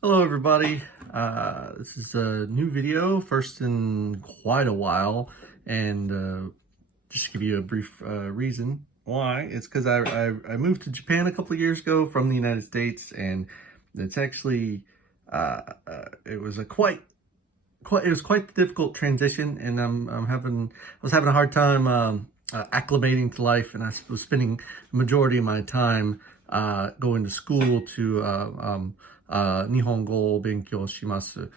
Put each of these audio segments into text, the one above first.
Hello everybody, this is a new video, first in quite a while, and just to give you a brief reason why, it's because I moved to Japan a couple of years ago from the United States, and it's actually, it was a it was quite the difficult transition, and I was having a hard time acclimating to life, and I was spending the majority of my time going to school to Nihongoを勉強します.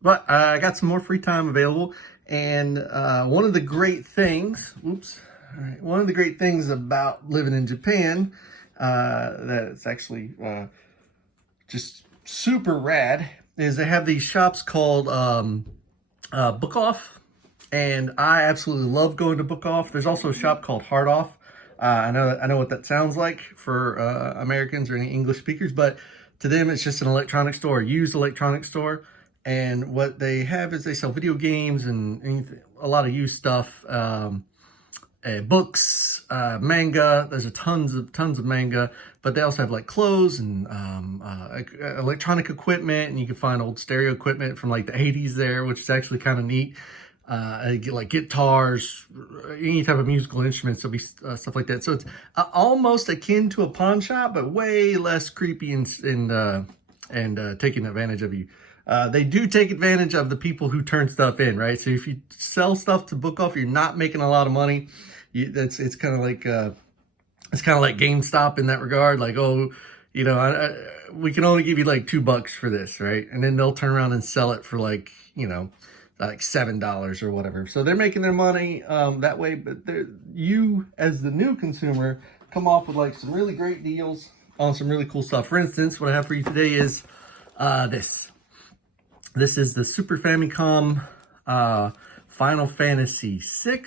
But I got some more free time available, and one of the great things, one of the great things about living in Japan, that it's actually just super rad, is they have these shops called Bookoff, and I absolutely love going to Bookoff. There's also a shop called Hard Off. I know what that sounds like for Americans or any English speakers, but to them it's just an electronic store, a used electronic store. And what they have is they sell video games and a lot of used stuff, books, manga. There's tons of manga, but they also have like clothes and electronic equipment, and you can find old stereo equipment from like the 80s there, which is actually kind of neat. Like guitars, any type of musical instruments, there'll be stuff like that. So it's almost akin to a pawn shop, but way less creepy and taking advantage of you. They do take advantage of the people who turn stuff in, right? So if you sell stuff to Bookoff, you're not making a lot of money. It's kind of like GameStop in that regard. Like, oh, you know, we can only give you like $2 for this, right? And then they'll turn around and sell it for like, you know, like $7 or whatever. So they're making their money that way, but you as the new consumer come off with like some really great deals on some really cool stuff. For instance, what I have for you today is this. This is the Super Famicom Final Fantasy VI,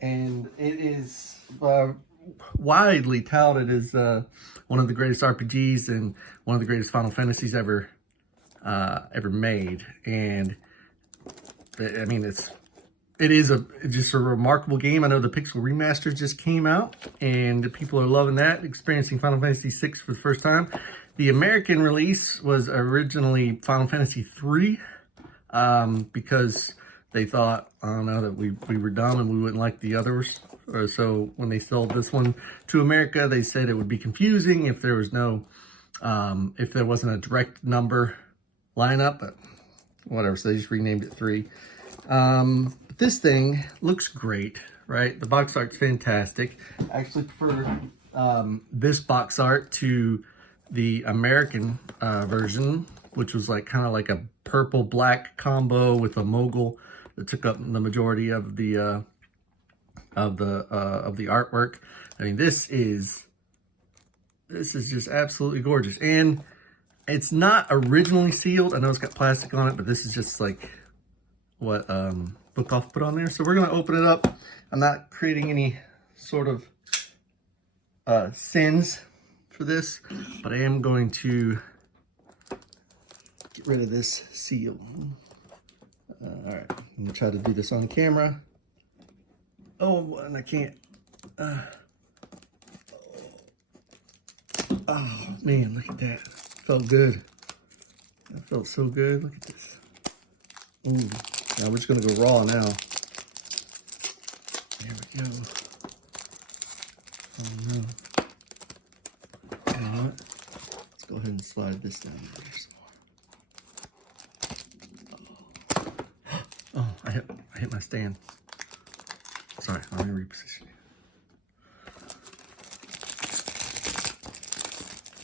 and it is widely touted as one of the greatest RPGs and one of the greatest Final Fantasies ever made. And I mean, it is just a remarkable game. I know the Pixel Remaster just came out, and people are loving that, experiencing Final Fantasy VI for the first time. The American release was originally Final Fantasy III, because they thought, I don't know, that we were dumb and we wouldn't like the others. So when they sold this one to America, they said it would be confusing if there was if there wasn't a direct number lineup, but whatever. So they just renamed it 3. But this thing looks great, right? The box art's fantastic. I actually prefer this box art to the American version, which was like kind of like a purple black combo with a mogul that took up the majority of the artwork. I mean, this is just absolutely gorgeous, and it's not originally sealed. I know it's got plastic on it, but this is just like what Bookoff put on there. So we're gonna open it up. I'm not creating any sort of sins for this, but I am going to get rid of this seal. All right, I'm gonna try to do this on camera. Oh, and I can't. Oh man, look at that. Felt good. That felt so good. Look at this. Ooh. Now we're just gonna go raw now. There we go. Oh no. You know what? Let's go ahead and slide this down there some more. Oh, I hit my stand. Sorry, I'm gonna reposition it.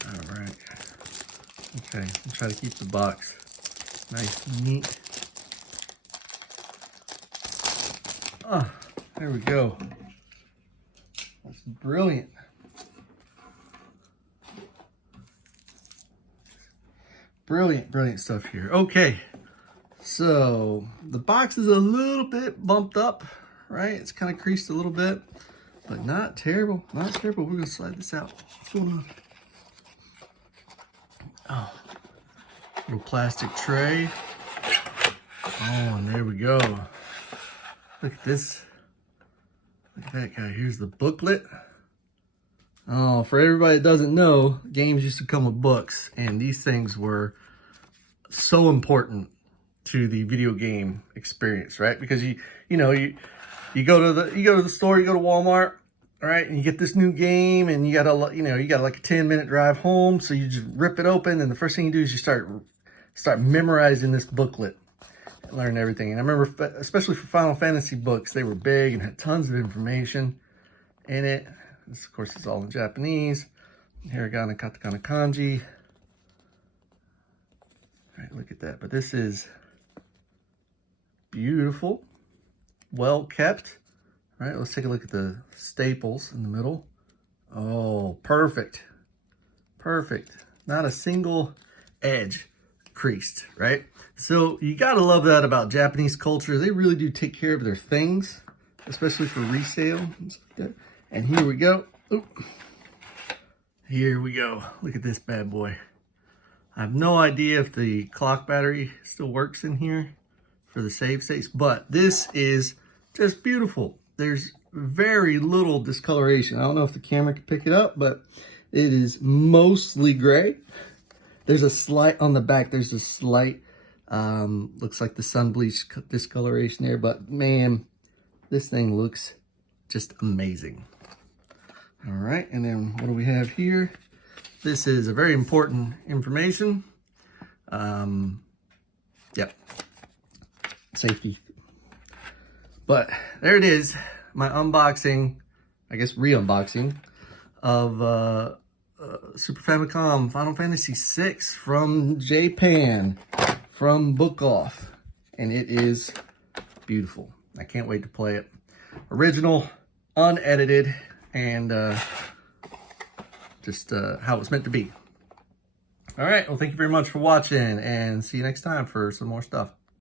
All right. Okay, I'll try to keep the box nice and neat. Oh, there we go. That's brilliant. Brilliant stuff here. Okay, so the box is a little bit bumped up, right? It's kind of creased a little bit, but not terrible, not terrible. We're gonna slide this out. What's going on? Oh, little plastic tray. Oh, and there we go. Look at this. Look at that guy. Here's the booklet. Oh, for everybody that doesn't know, games used to come with books, and these things were so important to the video game experience, right? Because you go to the store, you go to Walmart, right, and you get this new game, and you got like a 10-minute drive home, so you just rip it open, and the first thing you do is you start memorizing this booklet, and learn everything. And I remember, especially for Final Fantasy books, they were big and had tons of information in it. This, of course, is all in Japanese. Hiragana, katakana, kanji. All right, look at that. But this is beautiful, well kept. All right, let's take a look at the staples in the middle. Oh, perfect. Perfect. Not a single edge creased, right? So you gotta love that about Japanese culture. They really do take care of their things, especially for resale. And here we go. Oop. Here we go. Look at this bad boy. I have no idea if the clock battery still works in here for the save states, but this is just beautiful. There's very little discoloration. I don't know if the camera can pick it up, but it is mostly gray. There's a slight on the back. There's a slight, looks like the sun bleach discoloration there, but man, this thing looks just amazing. All right, and then what do we have here? This is a very important information. Yep, safety. But there it is, my unboxing, I guess re-unboxing of Super Famicom Final Fantasy VI from Japan, from Bookoff, and it is beautiful. I can't wait to play it. Original, unedited, and just how it's meant to be. All right, well, thank you very much for watching, and see you next time for some more stuff.